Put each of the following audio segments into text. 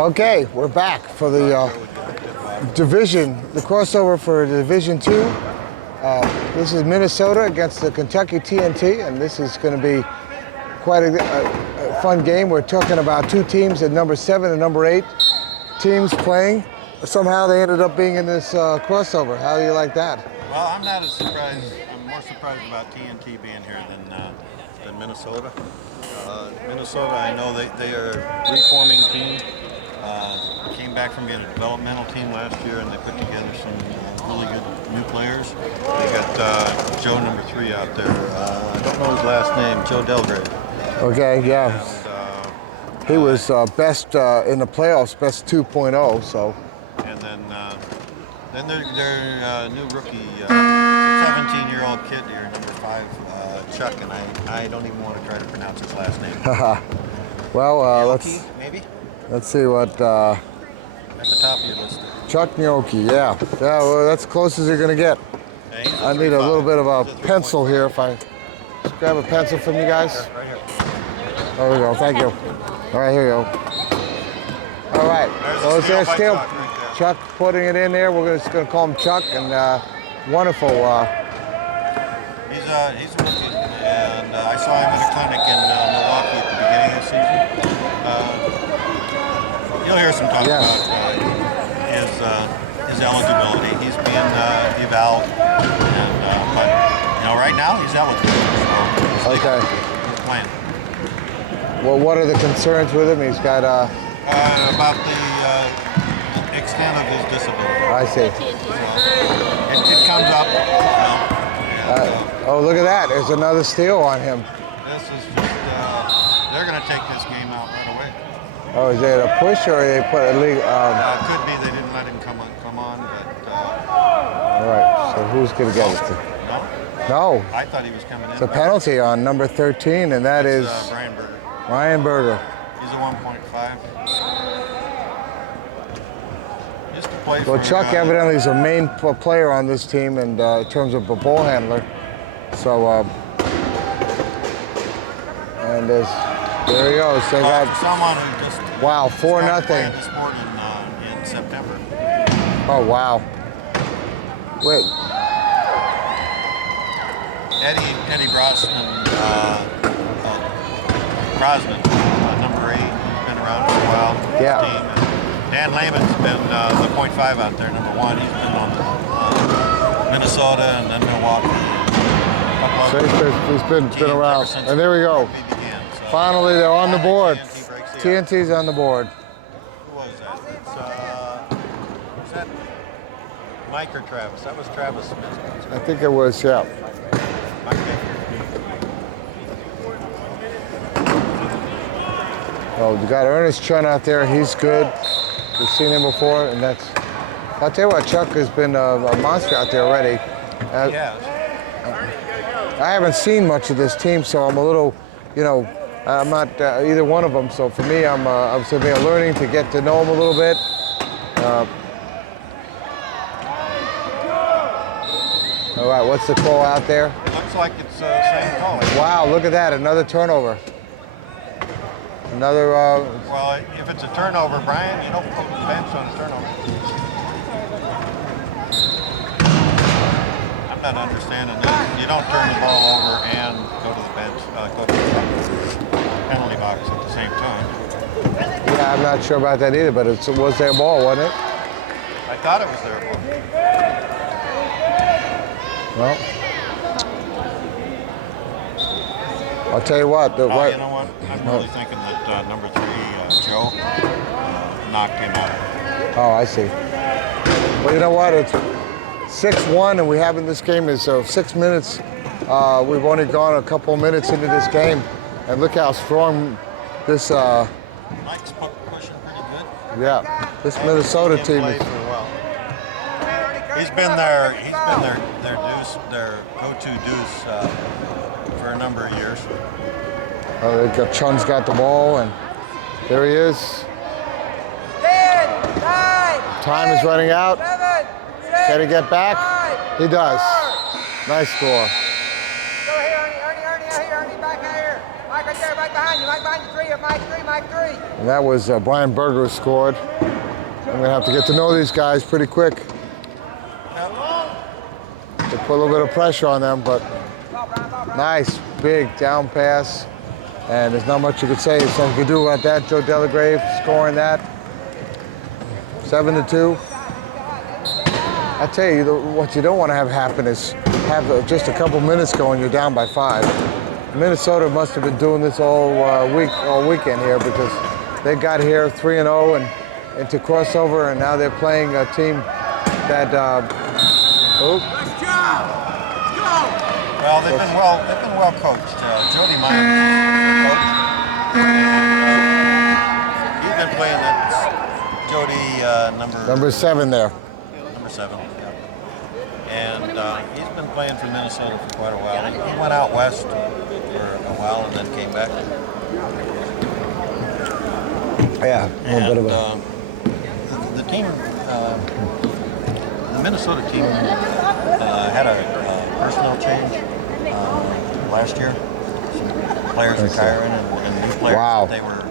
Okay, we're back for the division, the crossover for Division Two. This is Minnesota against the Kentucky TNT, and this is going to be quite a fun game. We're talking about two teams at number 7 and number 8 teams playing. Somehow they ended up being in this crossover. How do you like that? Well, I'm not as surprised. I'm more surprised about TNT being here than Minnesota. Minnesota, I know they are a reforming team. Came back from being a developmental team last year, and they put together some really good new players. They got Joe number 3 out there. I don't know his last name, Joe Delgrave. Okay, yeah. And, he was best in the playoffs, best 2.0. So. And then their new rookie, 17-year-old kid here, number 5, Chuck, and I don't even want to try to pronounce his last name. Well, let's see what. At the top of your list. Chuck Gnocchi, yeah. Well, that's as close as you're gonna get. Yeah, I need a little bit of a pencil here. If I just grab a pencil from you guys. Right here. There we go. Thank you. All right, here you go. All right. There's So Chuck, still right there. Chuck putting it in there. We're just gonna call him Chuck, and wonderful. He's a rookie, and I saw him at a clinic in Milwaukee at the beginning of the season. You'll hear some talk about his eligibility. He's being eval, and but right now he's eligible. So he's playing. Well, what are the concerns with him? He's got about the extent of his disability. I see. It comes up. Oh, look at that! There's another steal on him. This is just they're going to take this game out right away. Oh, is it a push or they put a league? Could be they didn't let him come on, but. All right. So who's going to get it? No. I thought he was coming in. It's a penalty on number 13, and that is Brian Berger. Ryan Berger. He's a 1.5. Just to play Well, Chuck evidently is a main player on this team, and in terms of a ball handler. So, and there he goes. They got someone who just 4-0. Playing the sport in September. Oh wow! Wait. Eddie Brosnan, number 8, he's been around for a while. Yeah. Team. And Dan Lehman's been the .5 out there, number 1. He's been on Minnesota and then Milwaukee. So he's been around. And there we go. Began, so. Finally, they're on the board. TNT's on the board. Who was that? Was that Mike or Travis? That was Travis Smith. I think it was, yeah. Oh, you got Ernest Chun out there. He's good. We've seen him before, and I'll tell you what, Chuck has been a monster out there already. I haven't seen much of this team, so I'm a little, I'm not either one of them. So for me, I'm learning to get to know them a little bit. All right, what's the call out there? Looks like it's the same call. Wow, look at that, another turnover. Another. Well, if it's a turnover, Brian, you don't put the bench on a turnover. I'm not understanding this. You don't turn the ball over and go to the bench, go to the penalty box at the same time. Yeah, I'm not sure about that either, but it was their ball, wasn't it? I thought it was their ball. Well, I'll tell you what. You know what? I'm really thinking that number 3, Joe, knocked him out. Oh, I see. Well, you know what? It's 6-1, and we have in this game is 6 minutes. We've only gone a couple of minutes into this game, and look how strong this. Mike's pushing pretty good. Yeah, this Minnesota team is. He's been their go-to deuce for a number of years. Chun's got the ball, and there he is. 10, 9, Time is running out. 7, 6, Can he get back? 5, He does. 4. Nice score. Go here, Ernie, out here, Ernie, back out here. Mike right there, right behind you, Mike behind you, 3, Mike, 3, Mike 3. And that was Brian Berger who scored. I'm gonna have to get to know these guys pretty quick. To put a little bit of pressure on them, but nice, big down pass. And there's not much you could say. There's nothing you can do about that. Joe Delagrave scoring that. 7-2. I tell you, what you don't want to have happen is have just a couple minutes go and you're down by 5. Minnesota must have been doing this all weekend here, because they got here 3-0 and into crossover, and now they're playing a team that. Well, they've been well coached. Jody Myers, coach. He's been playing that Jody number 7 there. Number 7, yeah. And he's been playing for Minnesota for quite a while. He went out west for a while and then came back. Yeah, a little bit of a. The team, the Minnesota team had a personnel change last year. Some players retiring and new players. Wow. They were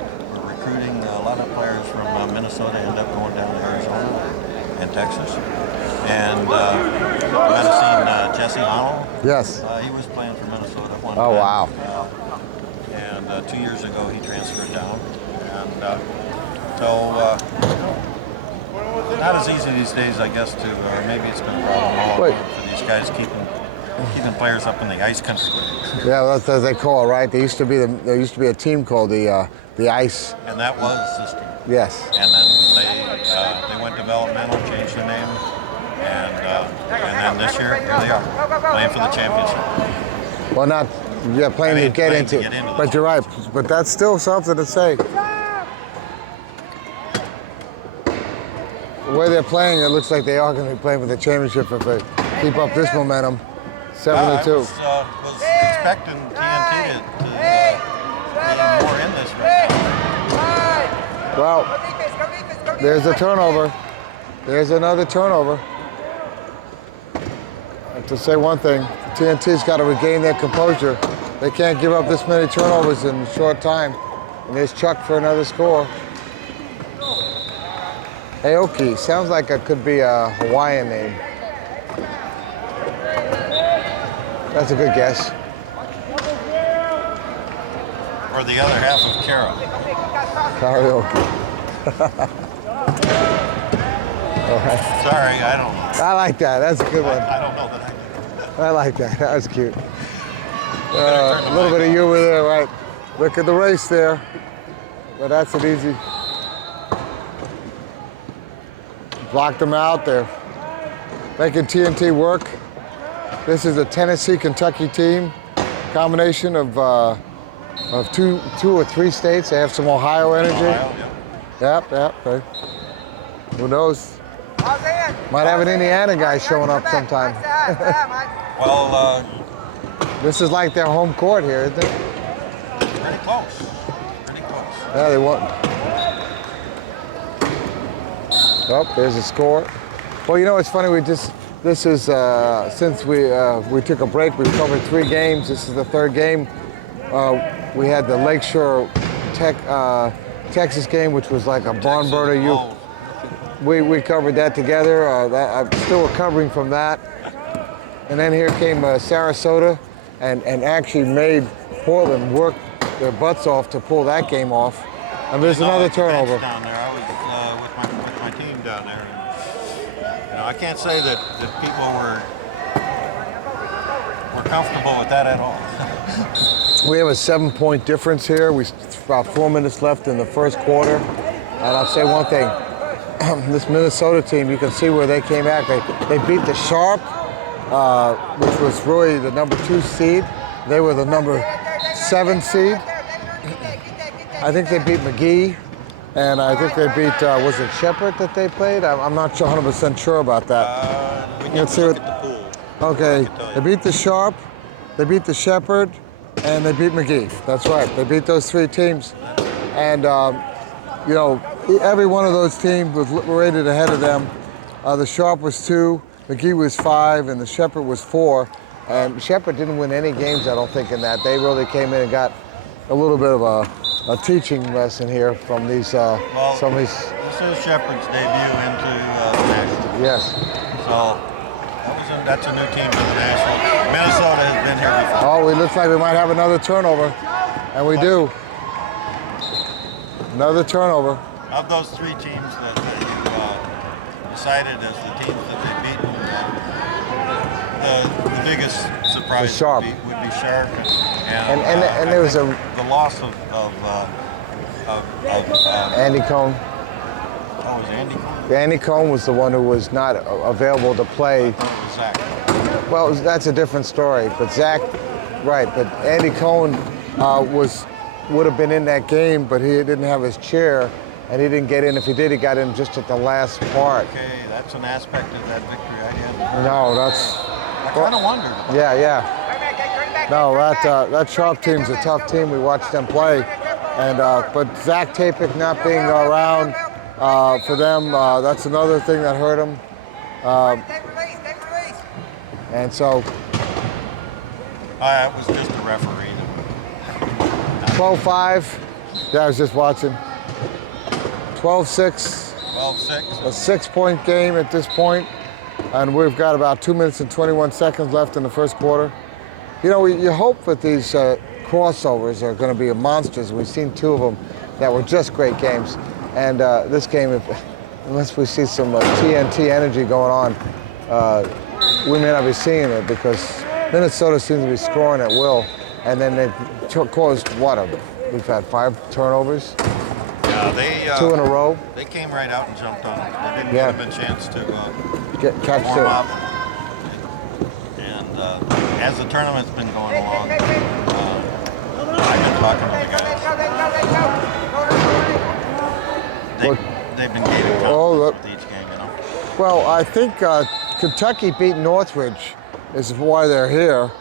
recruiting. A lot of players from Minnesota end up going down to Arizona and Texas. And you might have seen Jesse Honnell. Yes. He was playing for Minnesota at one Oh, time. wow. And 2 years ago he transferred down. And not as easy these days, I guess, or maybe it's been a problem all along for these guys keeping players up in the ice country. Yeah, that's as they call it, right? There used to be a team called the Ice. And that was this team. Yes. And then they went developmental, changed the name, and then this year here they are playing for the championship. Well, not playing to get into. But you're right. But that's still something to say. The way they're playing, it looks like they are going to be playing for the championship if they keep up this momentum. 7-2. I was expecting TNT to be more in this right now. Well, there's a turnover. There's another turnover. I have to say one thing. TNT's got to regain their composure. They can't give up this many turnovers in a short time. And there's Chuck for another score. Aoki sounds like it could be a Hawaiian name. That's a good guess. Or the other half of Kara. Karaoke. All right. Sorry, I don't know. I like that. That's a good one. I don't know that I like that. That was cute. A little bit of humor there, right? Look at the race there. But that's an easy. Blocked them out there. Making TNT work. This is a Tennessee-Kentucky team. Combination of two or three states. They have some Ohio energy. Ohio, yeah. Yep. Okay. Who knows? Might have an Indiana guy showing up sometime. Well, This is like their home court here, isn't it? pretty close. Pretty close. Yeah, they won. Oh, there's a score. Well, you know, it's funny. This is since we took a break. We've covered 3 games. This is the 3rd game. We had the Lakeshore Texas game, which was like a barn burner. We covered that together. I'm still recovering from that. And then here came Sarasota, and actually made Portland work their butts off to pull that game off. And there's another turnover. Down there, I was with my team down there. And, I can't say that people were comfortable with that at all. We have a 7-point difference here. We about 4 minutes left in the first quarter. And I'll say one thing. This Minnesota team, you can see where they came back. They beat the Sharp, which was really the number 2 seed. They were the number 7 seed. I think they beat McGee, and I think they beat, was it Shepherd that they played? I'm not 100% sure about that. We can look at the pool. Okay, they beat the Sharp, they beat the Shepherd, and they beat McGee. That's right, they beat those 3 teams. And, every one of those teams was rated ahead of them. The Sharp was 2, McGee was 5, and the Shepherd was 4. And Shepherd didn't win any games, I don't think, in that. They really came in and got a little bit of a a teaching lesson here from these some of these. This is Shepherd's debut into the National. Yes. So that's a new team for the National. Minnesota has been here before. Oh, it looks like we might have another turnover, and we do. Another turnover. Of those three teams that you cited as the teams that they've beaten, the biggest surprise Sharp. would be Sharp. And there was the loss of Andy Cohn. Oh, was Andy Cohn? Andy Cohn was the one who was not available to play. Zach. Well, that's a different story. But Zach, right? But Andy Cohn would have been in that game, but he didn't have his chair, and he didn't get in. If he did, he got in just at the last part. Okay, that's an aspect of that victory I hadn't. No, that's. I kind of wondered. Yeah. No, that Sharp team's a tough team. We watched them play, and but Zach Tapik not being around for them, that's another thing that hurt him. And so. It was just a referee. 12-5. Yeah, I was just watching. 12-6. 12-6. A 6-point game at this point, and we've got about 2 minutes and 21 seconds left in the first quarter. You know, you hope that these crossovers are going to be monsters. We've seen two of them that were just great games, and this game, unless we see some TNT energy going on, we may not be seeing it because Minnesota seems to be scoring at will, and then they've caused we've had 5 turnovers. Yeah, they 2 in a row. They came right out and jumped on it. They didn't Yeah. give them a chance to Catch warm it. up. And as the tournament's been going along, I've been talking to the guys. They've been gaining confidence with each game, you know. Well, I think Kentucky beat Northridge is why they're here.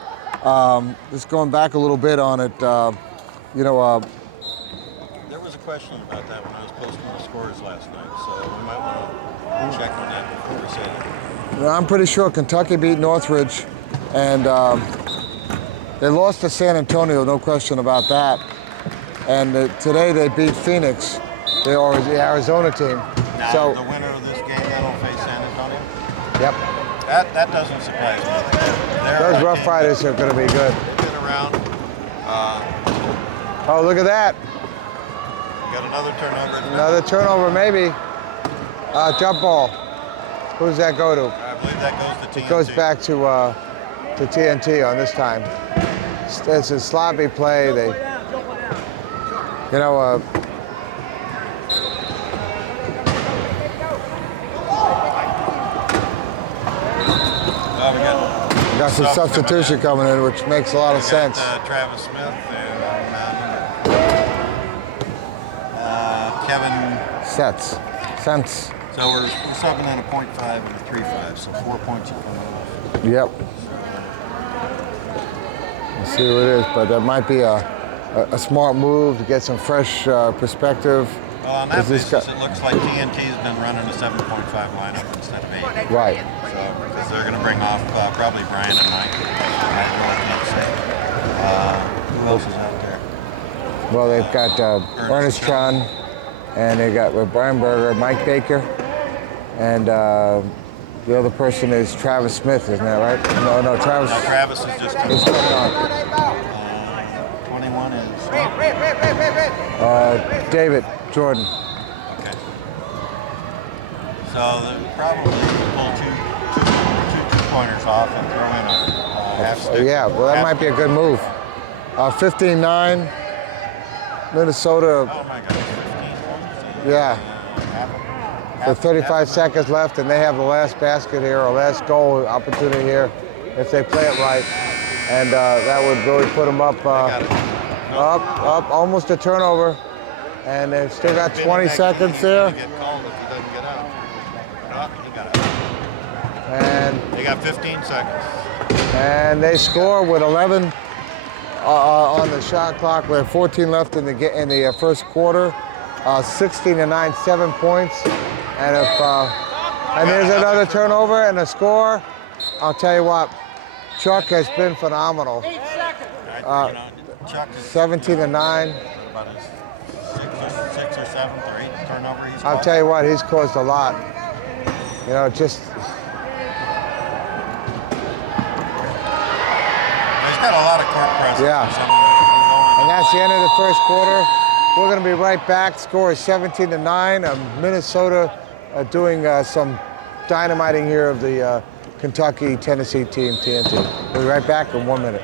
Just going back a little bit on it, There was a question about that when I was posting the scores last night, so we might want to check on that before we say that. I'm pretty sure Kentucky beat Northridge, and they lost to San Antonio, no question about that. And today they beat Phoenix, the Arizona team. Now, So, the winner of this game, that'll face San Antonio? yep, That doesn't surprise me. those Rough Riders are going to be good. They've been around. Oh, look at that. Got another turnover. Another turnover, maybe. Jump ball. Who's that go to? I believe that goes to TNT. It goes back to TNT on this time. It's a sloppy play. They, We got some substitution coming in, which makes a lot of sense. Travis Smith and Kevin. Sense. So we're subbing in a 0.5 and a 3.5, so 4 points are coming off. Yep. Let's see what it is, but that might be a smart move to get some fresh perspective. Well, on that basis, it looks like TNT's been running a 7.5 lineup instead of 8. Right. So, because they're going to bring off probably Brian and Mike. I really can't say. Who else is out there? Well, they've got Ernest Chun, and they got Brian Berger, Mike Baker, and the other person is Travis Smith, isn't that right? No, Travis. No, Travis is just Is coming on. 21 is. David Jordan. Okay. So they probably pull two pointers off and throw in a half stick. Yeah, well, that might be a good move. 15-9, Minnesota. Oh my God, 15 points. Yeah. With 35 seconds left, and they have the last basket here, or last goal opportunity here, if they play it right, and that would really put them up, up, almost a turnover, and they've still got 20 seconds there. And they got 15 seconds. And they score with 11 on the shot clock. We have 14 left in the first quarter. 16-9, 7 points. And if and there's another turnover and a score, I'll tell you what, Chuck has been phenomenal. 17-9. seventh or eighth turnover he's I'll caused? tell you what, he's caused a lot. You know, just He's got a lot of court presence. Yeah. For someone who's and that's the end of the first quarter. We're going to be right back. Score is 17-9. Minnesota doing some dynamiting here of the Kentucky-Tennessee team, TNT. We'll be right back in 1 minute.